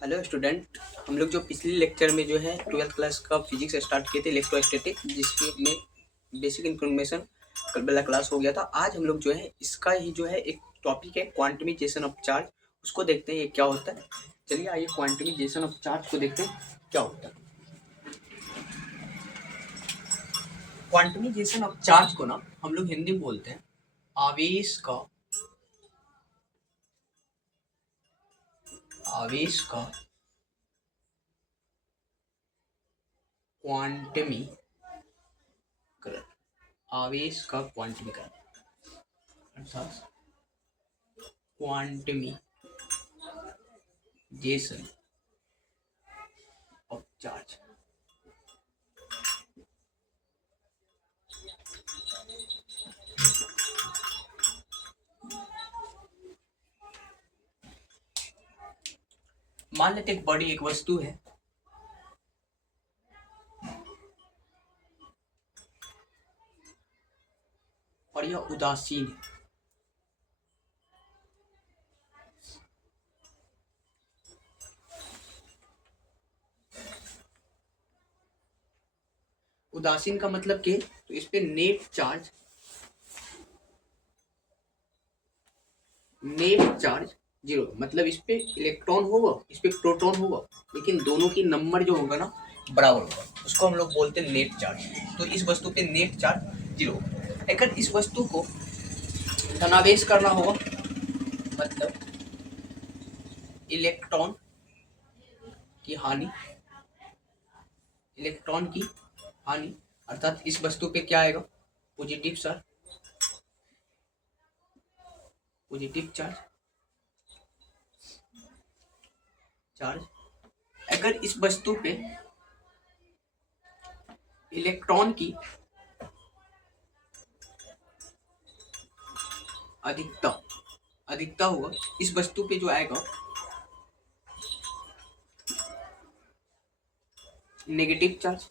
Hello student. हम लोग जो पिछले लेक्चर में जो है 12th क्लास का फिजिक्स स्टार्ट किए थे इलेक्ट्रोस्टैटिक, जिसके में बेसिक इन्फॉर्मेशन कल वाला क्लास हो गया था। आज हम लोग जो है इसका ही जो है एक टॉपिक है क्वांटमाइजेशन ऑफ चार्ज, उसको देखते हैं ये क्या होता है। चलिए आइए क्वांटमाइजेशन ऑफ चार्ज को देखते हैं क्या होता है। क्वांटमाइजेशन ऑफ चार्ज को ना हम लोग हिंदी में बोलते हैं आवेश का क्वांटमीकरण। आवेश का क्वांटमीकरण अर्थात क्वांटमाइजेशन ऑफ चार्ज। मान लेते एक बॉडी एक वस्तु है, और यह उदासीन है। उदासीन का मतलब क्या? तो इस पे नेट चार्ज जीरो, मतलब इस पे इलेक्ट्रॉन होगा, इस पे प्रोटॉन होगा, लेकिन दोनों की नंबर जो होगा ना बराबर होगा, उसको हम लोग बोलते हैं नेट चार्ज। तो इस वस्तु पे नेट चार्ज जीरो। अगर इस वस्तु को धनावेश करना होगा, मतलब इलेक्ट्रॉन की हानि, अर्थात इस वस्तु पे क्या आएगा? Positive charge. अगर इस वस्तु पे इलेक्ट्रॉन की अधिकता हुआ, इस वस्तु पे जो आएगा नेगेटिव चार्ज।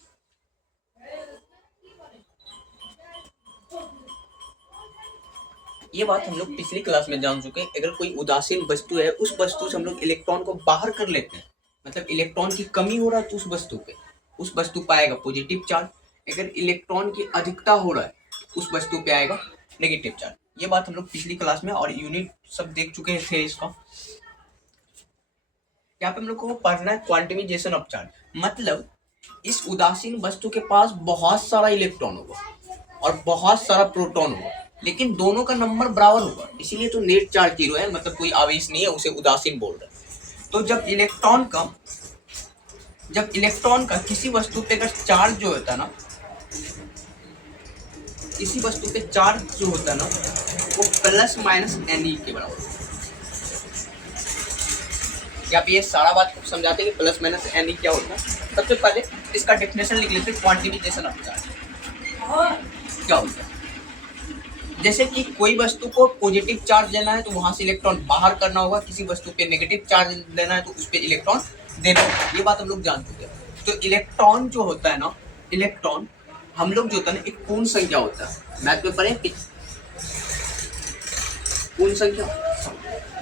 ये बात हम लोग पिछली क्लास में जान चुके हैं। अगर कोई उदासीन वस्तु है, उस वस्तु से हम लोग इलेक्ट्रॉन को बाहर कर लेते हैं, मतलब इलेक्ट्रॉन की कमी हो रहा है तो उस वस्तु पे आएगा पॉजिटिव चार्ज। अगर इलेक्ट्रॉन की अधिकता हो रहा है उस वस्तु पे आएगा नेगेटिव चार्ज। ये बात हम लोग पिछली क्लास में और यूनिट सब देख चुके थे। इसका यहाँ पे हम लोग को पढ़ना है क्वांटमाइजेशन ऑफ चार्ज, मतलब इस उदासीन वस्तु के पास बहुत सारा इलेक्ट्रॉन होगा और बहुत सारा प्रोटॉन होगा, लेकिन दोनों का नंबर बराबर होगा, इसीलिए तो नेट चार्ज जीरो है, मतलब कोई आवेश नहीं है, उसे उदासीन बोल रहे हैं। तो जब इलेक्ट्रॉन का किसी वस्तु पे अगर चार्ज जो होता है ना, किसी वस्तु पे चार्ज जो होता है ना, वो प्लस माइनस एन के बराबर होता है। या ये सारा बात समझाते हैं कि प्लस माइनस एन क्या होता है। सबसे पहले इसका डेफिनेशन लिख लेते हैं, क्वांटिमाइजेशन ऑफ चार्ज क्या होता है। जैसे कि कोई वस्तु को पॉजिटिव चार्ज देना है तो वहां से इलेक्ट्रॉन बाहर करना होगा, किसी वस्तु पे नेगेटिव चार्ज देना है तो उस पे इलेक्ट्रॉन देना होगा। ये बात हम लोग जान चुके हैं। तो इलेक्ट्रॉन जो होता है ना, इलेक्ट्रॉन हम लोग जो होता है ना, एक पूर्ण संख्या होता है। मैथ में पढ़े पूर्ण संख्या।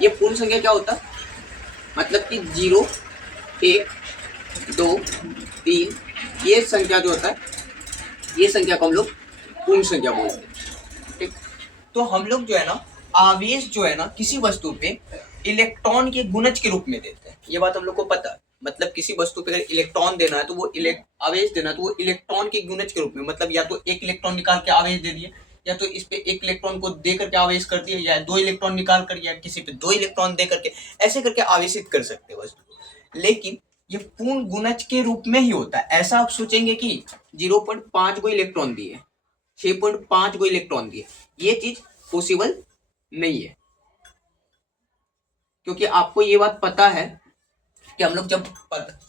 ये पूर्ण संख्या क्या होता है? मतलब कि 0, 1, 2, 3 ये संख्या जो होता है, ये संख्या को हम लोग पूर्ण संख्या बोलते हैं। ठीक, तो हम लोग जो है ना आवेश जो है ना किसी वस्तु पे इलेक्ट्रॉन के गुणज के रूप में देते हैं। ये बात हम लोग को पता है। मतलब किसी वस्तु पे अगर इलेक्ट्रॉन देना है तो वो आवेश देना है तो वो इलेक्ट्रॉन के गुणज के रूप में, मतलब या तो एक इलेक्ट्रॉन निकाल के आवेश दे दिए, या तो इस पे एक इलेक्ट्रॉन को दे करके आवेश कर दिया, या 2 इलेक्ट्रॉन निकाल कर, या किसी पे 2 इलेक्ट्रॉन दे करके, ऐसे करके आवेशित कर सकते हैं वस्तु को। लेकिन ये पूर्ण गुणज के रूप में ही होता है। ऐसा आप सोचेंगे कि 0.5 को इलेक्ट्रॉन दिए, 6.5 को इलेक्ट्रॉन दिए, ये चीज पॉसिबल नहीं है। क्योंकि आपको ये बात पता है कि हम लोग जब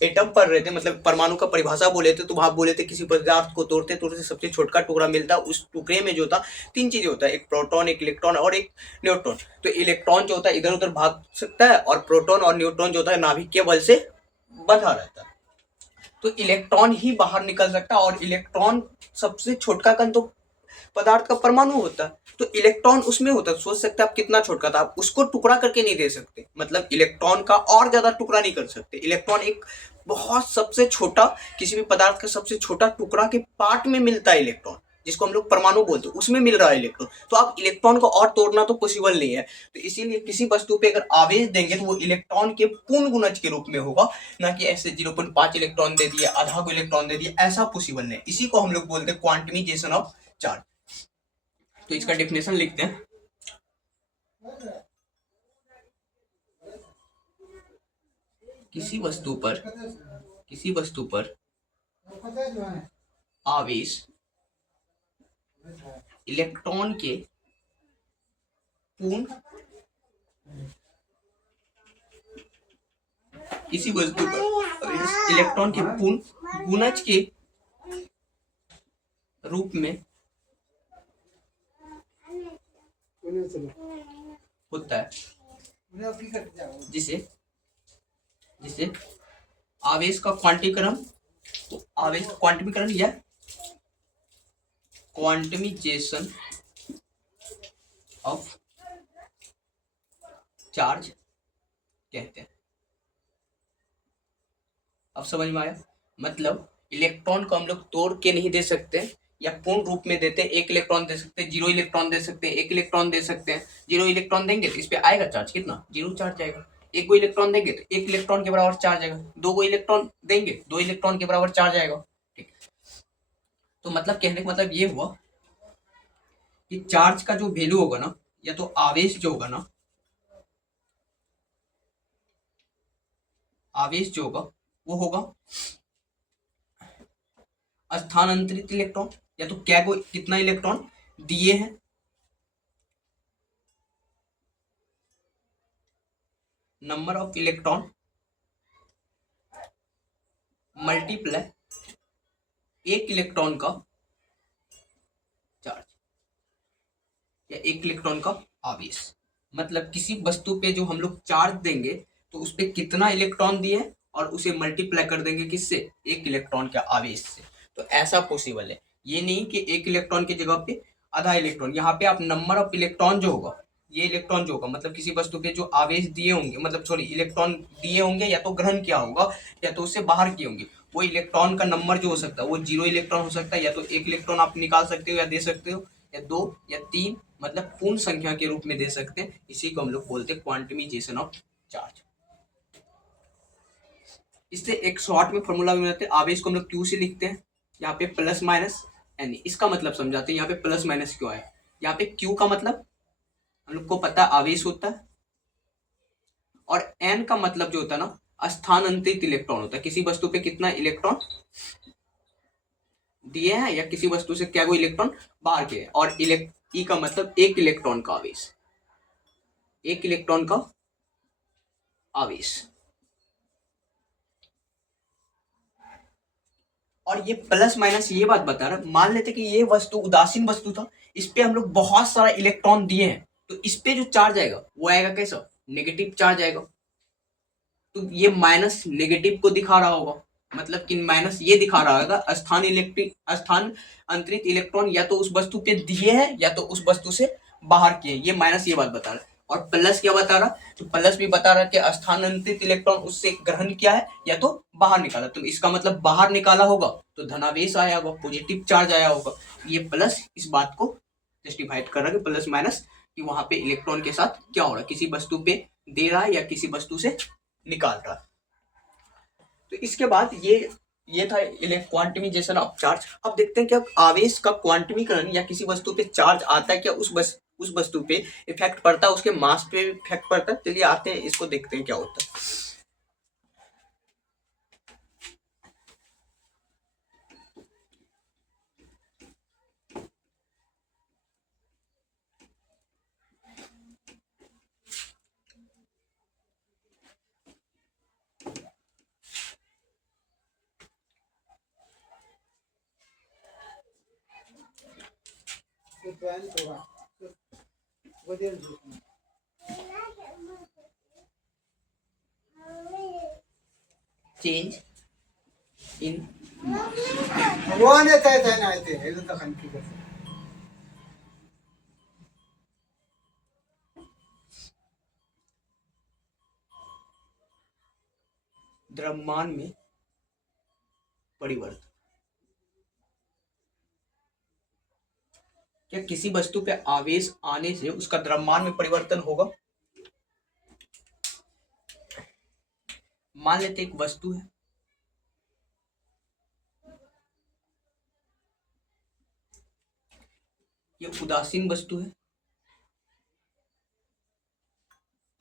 एटम पढ़ रहे थे, मतलब परमाणु का परिभाषा बोले थे, तो वहां बोले थे किसी पदार्थ को तोड़ते तोड़ते सबसे छोटा टुकड़ा मिलता, उस टुकड़े में जो था 3 चीजें होता है, एक प्रोटॉन, एक इलेक्ट्रॉन और एक न्यूट्रॉन। तो इलेक्ट्रॉन जो होता है इधर उधर भाग सकता है, और प्रोटॉन और न्यूट्रॉन जो होता है नाभिक के बल से बंधा रहता है। तो इलेक्ट्रॉन ही बाहर निकल सकता है, और इलेक्ट्रॉन सबसे छोटा कण तो पदार्थ का परमाणु होता है, तो इलेक्ट्रॉन उसमें होता है। सोच सकते हैं आप कितना छोटा था, आप उसको टुकड़ा करके नहीं दे सकते, मतलब इलेक्ट्रॉन का और ज्यादा टुकड़ा नहीं कर सकते। इलेक्ट्रॉन एक बहुत सबसे छोटा, किसी भी पदार्थ का सबसे छोटा टुकड़ा के पार्ट में मिलता है इलेक्ट्रॉन, जिसको हम लोग परमाणु बोलते हैं, उसमें मिल रहा है इलेक्ट्रॉन। तो आप इलेक्ट्रॉन को और तोड़ना तो पॉसिबल नहीं है। तो इसीलिए किसी वस्तु पे अगर आवेश देंगे तो वो इलेक्ट्रॉन के पूर्ण गुणज के रूप में होगा, ना कि ऐसे 0.5 इलेक्ट्रॉन दे दिया, आधा को इलेक्ट्रॉन दे दिया, ऐसा पॉसिबल नहीं। इसी को हम लोग बोलते हैं क्वांटमाइजेशन ऑफ चार्ज। तो इसका डेफिनेशन लिखते हैं। किसी वस्तु पर आवेश इलेक्ट्रॉन के पूर्ण, किसी वस्तु पर इलेक्ट्रॉन के पूर्ण गुणज के रूप में होता है, जिसे आवेश का क्वांटीकरण, या क्वांटमाइजेशन ऑफ चार्ज कहते हैं। अब समझ में आया? मतलब इलेक्ट्रॉन को हम लोग तोड़ के नहीं दे सकते या पूर्ण रूप में देते हैं। 1 इलेक्ट्रॉन दे सकते हैं, 0 इलेक्ट्रॉन दे सकते हैं, 1 इलेक्ट्रॉन दे सकते हैं। 0 इलेक्ट्रॉन देंगे तो इस पे आएगा चार्ज कितना, 0 चार्ज आएगा। 1 को इलेक्ट्रॉन देंगे तो 1 इलेक्ट्रॉन के बराबर चार्ज आएगा। 2 को इलेक्ट्रॉन देंगे 2 इलेक्ट्रॉन के बराबर चार्ज आएगा। ठीक, तो मतलब कहने का मतलब ये हुआ कि चार्ज का जो वैल्यू होगा ना, या तो आवेश जो होगा ना, आवेश जो होगा वो होगा स्थानांतरित इलेक्ट्रॉन, या तो क्या को कितना इलेक्ट्रॉन दिए हैं, number of electron multiply 1 electron का चार्ज, या 1 इलेक्ट्रॉन का आवेश। मतलब किसी वस्तु पे जो हम लोग चार्ज देंगे तो उस पे कितना इलेक्ट्रॉन दिए और उसे मल्टीप्लाई कर देंगे किससे, 1 इलेक्ट्रॉन के आवेश से। तो ऐसा पॉसिबल है, ये नहीं कि 1 इलेक्ट्रॉन की जगह पे आधा इलेक्ट्रॉन। यहाँ पे आप नंबर ऑफ इलेक्ट्रॉन जो होगा, ये इलेक्ट्रॉन जो होगा, मतलब किसी वस्तु पे जो आवेश दिए होंगे, मतलब सॉरी इलेक्ट्रॉन दिए होंगे, या तो ग्रहण किया होगा या तो उससे बाहर किए होंगे, वो इलेक्ट्रॉन का नंबर जो हो सकता है वो 0 इलेक्ट्रॉन हो सकता है, या तो 1 इलेक्ट्रॉन आप निकाल सकते हो या दे सकते हो, या 2 या 3, मतलब पूर्ण संख्या के रूप में दे सकते हैं। इसी को हम लोग बोलते हैं क्वांटमाइजेशन ऑफ चार्ज। इससे एक शॉर्ट में फॉर्मूला भी बनाते हैं। आवेश को हम लोग क्यू से लिखते हैं, यहाँ पे प्लस माइनस एन। इसका मतलब समझाते हैं, यहाँ पे प्लस माइनस क्यों है। यहाँ पे क्यू का मतलब हम लोग को पता है आवेश होता है, और एन का मतलब जो होता है ना स्थानांतरित इलेक्ट्रॉन होता है। किसी वस्तु पे कितना इलेक्ट्रॉन दिए हैं या किसी वस्तु से क्या कोई इलेक्ट्रॉन बाहर के, और ई का मतलब 1 इलेक्ट्रॉन का आवेश, 1 इलेक्ट्रॉन का आवेश। और ये प्लस माइनस ये बात बता रहा, मान लेते कि ये वस्तु उदासीन वस्तु था, इस पे हम लोग बहुत सारा इलेक्ट्रॉन दिए हैं, तो इस पे जो चार्ज आएगा वो आएगा कैसा, नेगेटिव चार्ज आएगा। तो ये माइनस नेगेटिव को दिखा रहा होगा, मतलब कि माइनस ये दिखा रहा होगा स्थान अंतरित इलेक्ट्रॉन या तो उस वस्तु पे दिए हैं या तो उस वस्तु से बाहर किए। ये माइनस ये बात बता रहा है। और प्लस क्या बता रहा, तो प्लस भी बता रहा है कि स्थानांतरित इलेक्ट्रॉन उससे ग्रहण किया है या तो बाहर निकाला। तो इसका मतलब बाहर निकाला होगा तो धनावेश आया होगा, पॉजिटिव चार्ज आया होगा। ये प्लस इस बात को जस्टिफाइड कर रहा है कि प्लस माइनस कि वहां पे इलेक्ट्रॉन के साथ क्या हो रहा है, किसी वस्तु पे दे रहा है या किसी वस्तु से निकाल रहा है। तो इसके बाद ये था क्वांटमाइजेशन ऑफ चार्ज। अब देखते हैं क्या आवेश का क्वांटमीकरण या किसी वस्तु पे चार्ज आता है क्या, उस वस्तु पे इफेक्ट पड़ता है, उसके मास पे इफेक्ट पड़ता है। चलिए आते हैं, इसको देखते हैं क्या होता है। चेंज इन द्रव्यमान में परिवर्तन। क्या किसी वस्तु पे आवेश आने से उसका द्रव्यमान में परिवर्तन होगा? मान लेते एक वस्तु है, ये उदासीन वस्तु है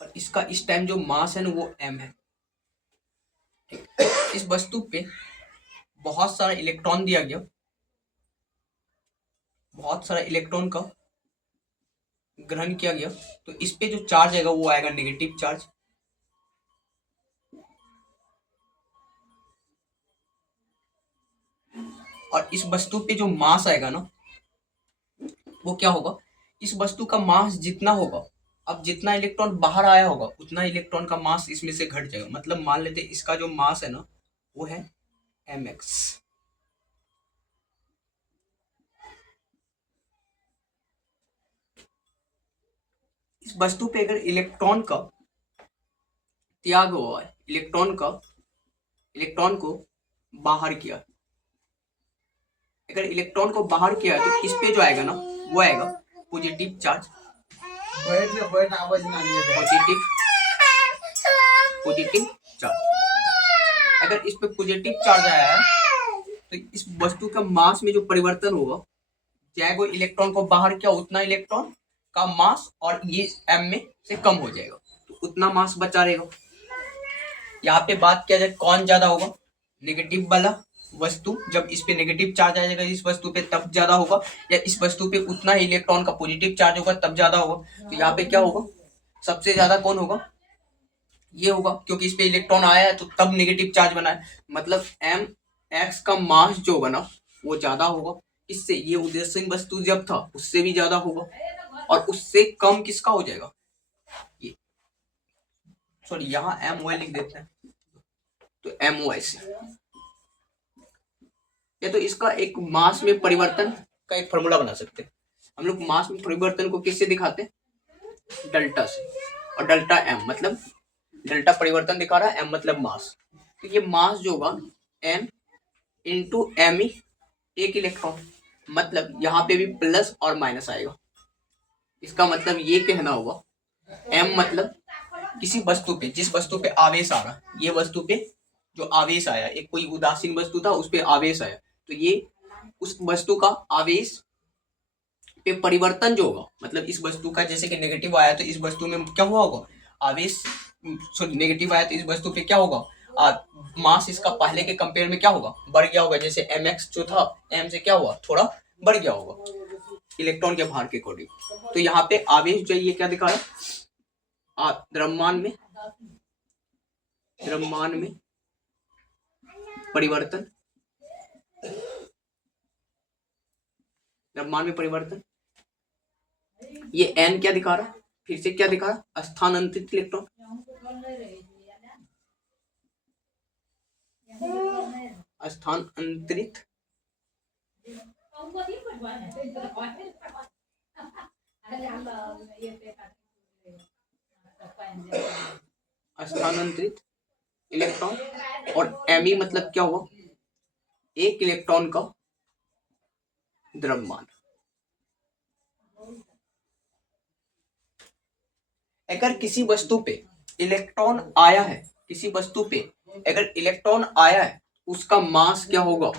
और इसका इस टाइम जो मास है ना वो m है। इस वस्तु पे बहुत सारा इलेक्ट्रॉन दिया गया, बहुत सारा इलेक्ट्रॉन का ग्रहण किया गया, तो इस पे जो चार्ज आएगा वो आएगा नेगेटिव चार्ज। और इस वस्तु पे जो मास आएगा ना वो क्या होगा, इस वस्तु का मास जितना होगा, अब जितना इलेक्ट्रॉन बाहर आया होगा उतना इलेक्ट्रॉन का मास इसमें से घट जाएगा। मतलब मान लेते इसका जो मास है ना वो है mx। इस वस्तु पे अगर इलेक्ट्रॉन का त्याग हुआ है, इलेक्ट्रॉन को बाहर किया, अगर इलेक्ट्रॉन को बाहर किया तो इस पे जो आएगा ना वो आएगा पॉजिटिव चार्ज। Positive charge. अगर इस पे पॉजिटिव चार्ज आया है तो इस वस्तु का मास में जो परिवर्तन होगा, चाहे वो इलेक्ट्रॉन को बाहर किया उतना इलेक्ट्रॉन का मास और ये m में से कम हो जाएगा, तो उतना मास बचा रहेगा। यहाँ पे बात किया जाए कौन ज्यादा होगा, नेगेटिव वाला वस्तु, जब इस पे नेगेटिव चार्ज आ जाएगा इस वस्तु पे तब ज्यादा होगा, या इस वस्तु पे उतना ही इलेक्ट्रॉन का पॉजिटिव चार्ज होगा तब ज्यादा होगा। तो यहाँ पे क्या होगा, सबसे ज्यादा कौन होगा, ये होगा, क्योंकि इस पे इलेक्ट्रॉन आया है तो तब नेगेटिव चार्ज बना है। मतलब एम एक्स का मास जो बना वो ज्यादा होगा, इससे ये उदासीन वस्तु जब था उससे भी ज्यादा होगा, और उससे कम किसका हो जाएगा, ये सॉरी यहाँ एम वाई लिख देते हैं, तो एम वाई से ये तो इसका एक मास में परिवर्तन का एक फॉर्मूला बना सकते हैं हम लोग। मास में परिवर्तन को किससे दिखाते हैं, डेल्टा से, और डेल्टा एम मतलब डेल्टा परिवर्तन दिखा रहा है, एम मतलब मास। तो ये मास जो होगा एम इंटू एम ही एक इलेक्ट्रॉन, मतलब यहाँ पे भी प्लस और माइनस आएगा। इसका मतलब ये कहना होगा एम मतलब किसी वस्तु पे, जिस वस्तु पे आवेश आ रहा, ये वस्तु पे जो आवेश आया, एक कोई उदासीन वस्तु था उस पे आवेश आया, तो ये उस वस्तु का आवेश पे परिवर्तन जो होगा, मतलब इस वस्तु का जैसे कि नेगेटिव आया तो इस वस्तु में क्या हुआ होगा, आवेश सॉरी नेगेटिव आया तो इस वस्तु पे क्या होगा, मास इसका पहले के कंपेयर में क्या होगा, बढ़ गया होगा। जैसे mx जो था m से क्या हुआ, थोड़ा बढ़ गया होगा इलेक्ट्रॉन के भार के अकॉर्डिंग। तो यहाँ पे आवेश जो ये क्या दिखा रहा है, द्रव्यमान में परिवर्तन, द्रव्यमान में परिवर्तन। ये n क्या दिखा रहा, फिर से क्या दिखा रहा, स्थानांतरित इलेक्ट्रॉन, स्थानांतरित स्थानांतरित इलेक्ट्रॉन, और me मतलब क्या हुआ, एक इलेक्ट्रॉन का द्रव्यमान। अगर किसी वस्तु पे इलेक्ट्रॉन आया है, किसी वस्तु पे अगर इलेक्ट्रॉन आया है उसका मास क्या होगा,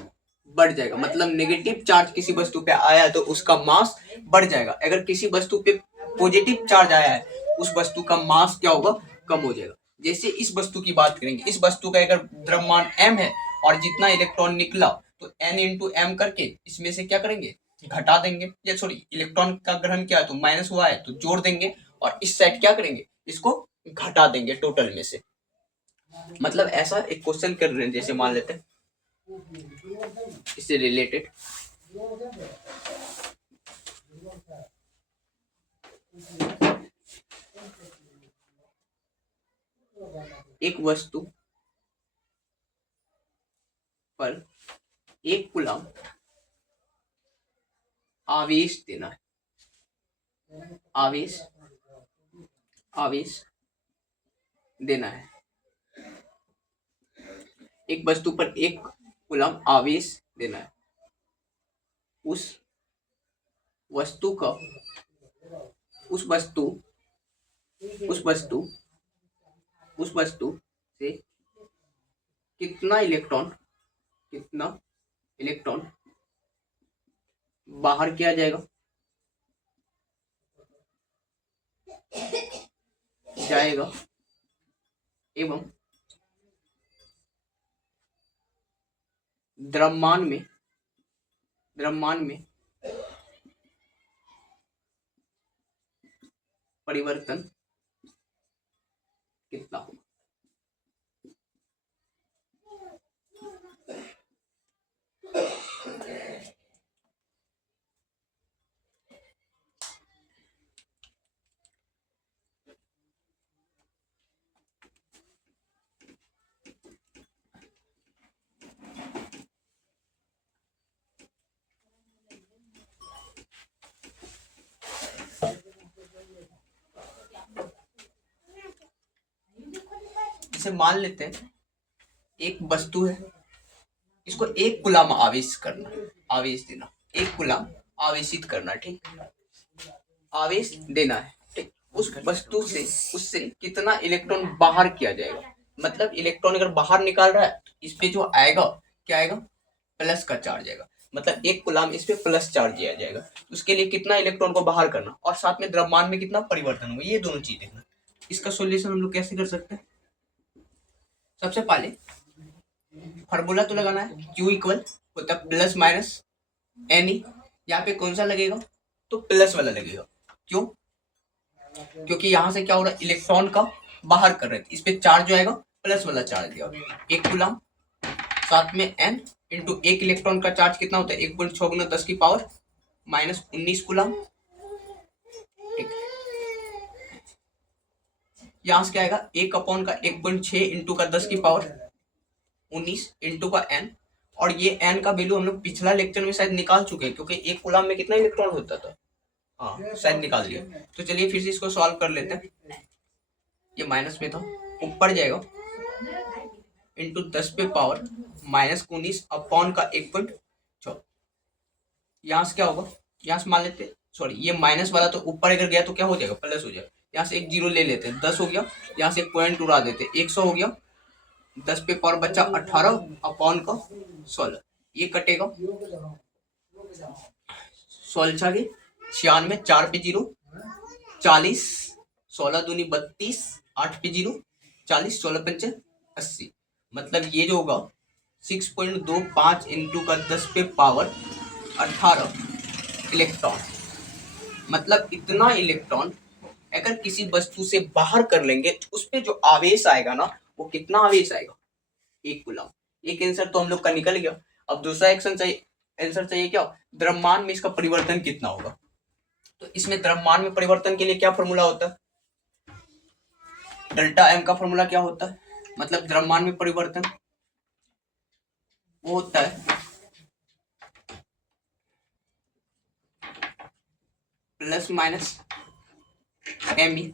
बढ़ जाएगा। मतलब नेगेटिव चार्ज किसी वस्तु पे आया है तो उसका मास बढ़ जाएगा। अगर किसी वस्तु पे पॉजिटिव चार्ज आया है उस वस्तु का मास क्या होगा, कम हो जाएगा। जैसे इस वस्तु की बात करेंगे, इस वस्तु का अगर द्रव्यमान m है और जितना इलेक्ट्रॉन निकला तो n इंटू एम करके इसमें से क्या करेंगे, घटा देंगे। या सॉरी इलेक्ट्रॉन का ग्रहण किया तो माइनस हुआ है तो जोड़ देंगे, और इस साइड क्या करेंगे, इसको घटा देंगे टोटल में से। मतलब ऐसा एक क्वेश्चन कर रहे हैं, जैसे मान लेते हैं इससे रिलेटेड, एक वस्तु पर एक कूलम आवेश देना है, आवेश देना है, एक वस्तु पर 1 कूलम आवेश देना है, उस वस्तु का उस वस्तु उस वस्तु उस वस्तु से कितना इलेक्ट्रॉन बाहर किया जाएगा एवं द्रव्यमान में परिवर्तन कितना होगा। इसे मान लेते हैं एक वस्तु है, इसको 1 कूलम आवेश देना, 1 कूलम आवेशित करना, ठीक, आवेश देना है, ठीक। उस वस्तु से उससे कितना इलेक्ट्रॉन बाहर किया जाएगा, मतलब इलेक्ट्रॉन अगर बाहर निकाल रहा है इस पे जो आएगा क्या आएगा, प्लस का चार्ज आएगा, मतलब 1 कूलम इस पे प्लस चार्ज दिया जाएगा। उसके लिए कितना इलेक्ट्रॉन को बाहर करना और साथ में द्रव्यमान में कितना परिवर्तन होगा, ये दोनों चीज देखना। इसका सॉल्यूशन हम लोग कैसे कर सकते हैं, सबसे पहले फार्मूला तो लगाना है, Q इक्वल होता है प्लस माइनस एन ई। यहाँ पे कौन सा लगेगा, तो प्लस वाला लगेगा। क्यों, क्योंकि यहाँ से क्या हो रहा है, इलेक्ट्रॉन का बाहर कर रहे थे, इस पे चार्ज जो आएगा प्लस वाला चार्ज दिया, 1 कूलम साथ में n इंटू 1 इलेक्ट्रॉन का चार्ज कितना होता है, 1.6 गुना 10 की पावर माइनस 19 कूलम, ठीक। यहाँ से क्या आएगा, 1 अपॉन का 1.6 इंटू का 10 की पावर 19 इंटू का n, और ये n का वैल्यू हम लोग पिछला लेक्चर में शायद निकाल चुके हैं, क्योंकि 1 कूलम में कितना इलेक्ट्रॉन होता था, हाँ शायद निकाल दिया। तो चलिए फिर से इसको सॉल्व कर लेते हैं। ये माइनस में था, ऊपर जाएगा इंटू 10 पे पावर माइनस 19 अपॉन का 1.6। यहाँ से क्या होगा, यहाँ से मान लेते, सॉरी ये माइनस वाला तो ऊपर अगर गया तो क्या हो जाएगा, प्लस हो जाएगा। यहाँ से एक जीरो ले लेते हैं, 10 हो गया, यहाँ से एक पॉइंट उड़ा देते, 100 हो गया, 10 पे पावर बचा 18 अपॉन का 16, ये कटेगा 16 के 96, 4 पे 0 40, 16 दूनी 32, 8 पे 0 40, 16 पंचे 80, मतलब ये जो होगा 6.25 इंटू का 10 पे पावर 18 इलेक्ट्रॉन। मतलब इतना इलेक्ट्रॉन अगर किसी वस्तु से बाहर कर लेंगे तो उस पे जो आवेश आएगा ना, वो कितना आवेश आएगा, 1 कूलम। एक आंसर तो हम लोग का निकल गया। अब दूसरा आंसर चाहिए क्या, द्रव्यमान में इसका परिवर्तन कितना होगा। तो इसमें द्रव्यमान में परिवर्तन के लिए क्या फॉर्मूला होता है, डेल्टा एम का फॉर्मूला क्या होता है, मतलब द्रव्यमान में परिवर्तन वो होता है प्लस माइनस एम ई।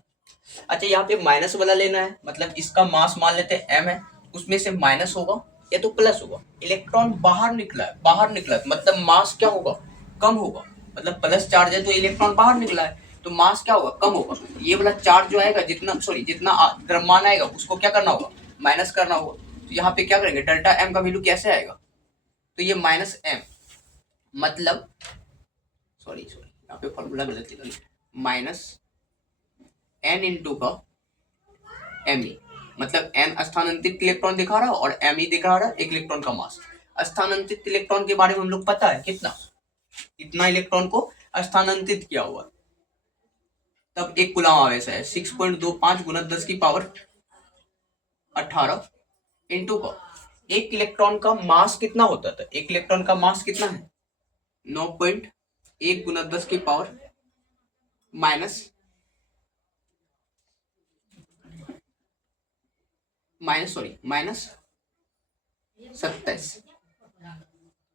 अच्छा यहाँ पे माइनस वाला लेना है, मतलब इसका मास मान लेते हैं एम है, उसमें से माइनस होगा या तो प्लस होगा। इलेक्ट्रॉन बाहर निकला है मतलब मास क्या होगा, कम होगा, मतलब प्लस चार्ज है तो इलेक्ट्रॉन बाहर निकला है तो मास क्या होगा, कम होगा। ये वाला चार्ज जो आएगा जितना द्रव्यमान आएगा उसको क्या करना होगा, माइनस करना होगा। तो यहाँ पे क्या करेंगे, डेल्टा एम का वैल्यू कैसे आएगा, तो ये माइनस एम, मतलब सॉरी यहाँ पे फॉर्मूला गलत लिखा, माइनस एन इंटू का एम ई, मतलब एन स्थानांतरित इलेक्ट्रॉन दिखा रहा है और एम ई दिखा रहा है एक इलेक्ट्रॉन का मास। स्थानांतरित इलेक्ट्रॉन के बारे में हम लोग पता है कितना, इतना इलेक्ट्रॉन को स्थानांतरित किया हुआ, तब 1 कूलम आवेश है। 6.25 गुना 10 की पावर 18 इंटू का एक इलेक्ट्रॉन का मास कितना होता था, एक इलेक्ट्रॉन का मास कितना है 9.1 गुना 10 की पावर माइनस 27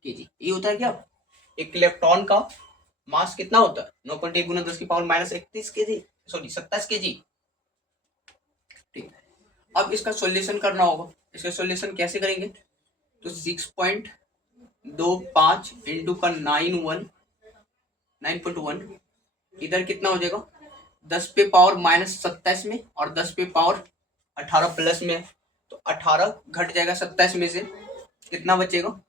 केजी। ये होता है क्या, एक इलेक्ट्रॉन का मास कितना होता है 9.1 गुना 10 की power minus 31 KG, sorry 27 KG, ठीक। अब इसका सॉल्यूशन करना होगा। इसका सॉल्यूशन कैसे करेंगे, तो 6.25 इंटू का 9.1 इधर कितना हो जाएगा 10 पे पावर -27 में और 10 पे पावर 18 प्लस में, तो 18 घट जाएगा 27 में से, कितना बचेगा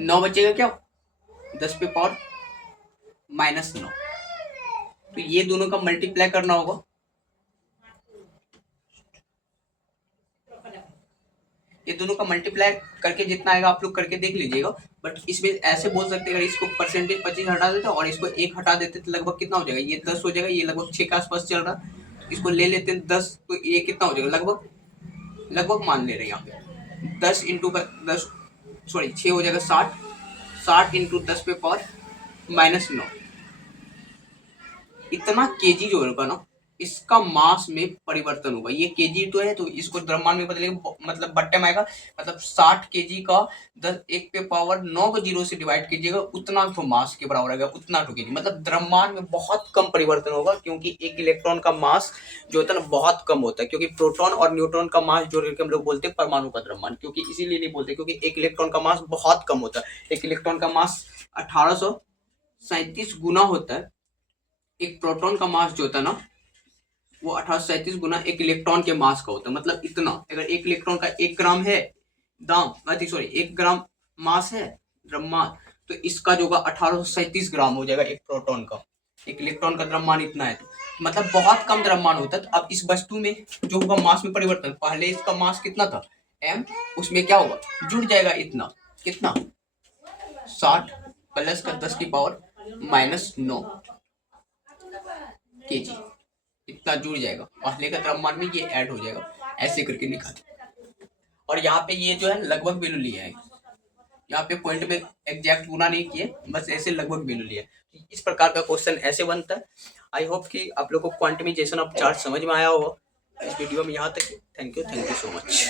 9 बचेगा क्या 10 पे पावर -9। तो ये दोनों का मल्टीप्लाई करना होगा, ये दोनों का मल्टीप्लाई करके जितना आएगा आप लोग करके देख लीजिएगा। बट इसमें ऐसे बोल सकते हैं अगर इसको परसेंटेज 25 हटा देते और इसको 1 हटा देते तो लगभग कितना हो जाएगा, ये 10 हो जाएगा, ये लगभग 6 के आसपास चल रहा है, इसको ले लेते हैं 10, तो ये कितना हो जाएगा लगभग मान ले रहे हैं यहाँ पे 10 इंटू का 10 सॉरी 6 हो जाएगा 60 इंटू 10 पे पावर -9। इतना केजी जो होगा ना इसका मास में परिवर्तन होगा। ये केजी तो है तो इसको द्रव्यमान में बदलेगा, मतलब बट्टे में आएगा, मतलब 60 केजी का 1 पे पावर 9 को 0 से डिवाइड कीजिएगा, उतना तो मास के बराबर आएगा, उतना तो केजी, मतलब द्रव्यमान में बहुत कम परिवर्तन होगा, क्योंकि एक इलेक्ट्रॉन का मास जो होता है ना बहुत कम होता है, क्योंकि प्रोटॉन और न्यूट्रॉन का मास जोड़ करके हम लोग बोलते हैं परमाणु का द्रव्यमान, क्योंकि इसीलिए नहीं बोलते क्योंकि एक इलेक्ट्रॉन का मास बहुत कम होता है। एक इलेक्ट्रॉन का मास 1837 गुना होता है, एक प्रोटॉन का मास जो होता है ना वो 1837 गुना एक इलेक्ट्रॉन के मास का होता है, मतलब इतना। अगर एक इलेक्ट्रॉन का 1 ग्राम है सॉरी 1 ग्राम मास है द्रव्यमान, तो इसका जो होगा 1837 ग्राम हो जाएगा एक प्रोटॉन का। एक इलेक्ट्रॉन का द्रव्यमान इतना है, तो मतलब बहुत कम द्रव्यमान होता है। तो अब इस वस्तु में जो होगा मास में परिवर्तन, पहले इसका मास कितना था m, उसमें क्या होगा जुड़ जाएगा इतना, कितना 60 प्लस का 10 की पावर -9 केजी, इतना जुड़ जाएगा, पहले का द्रव्यमान में ये ऐड हो जाएगा, ऐसे करके निकाल। और यहाँ पे ये जो है लगभग वैल्यू लिया है, यहाँ पे पॉइंट में एग्जैक्ट गुना नहीं किए, बस ऐसे लगभग वैल्यू लिया है। इस प्रकार का क्वेश्चन ऐसे बनता है। आई होप कि आप लोग को क्वांटमाइजेशन ऑफ चार्ज समझ में आया होगा। इस वीडियो में यहाँ तक, थैंक यू सो मच।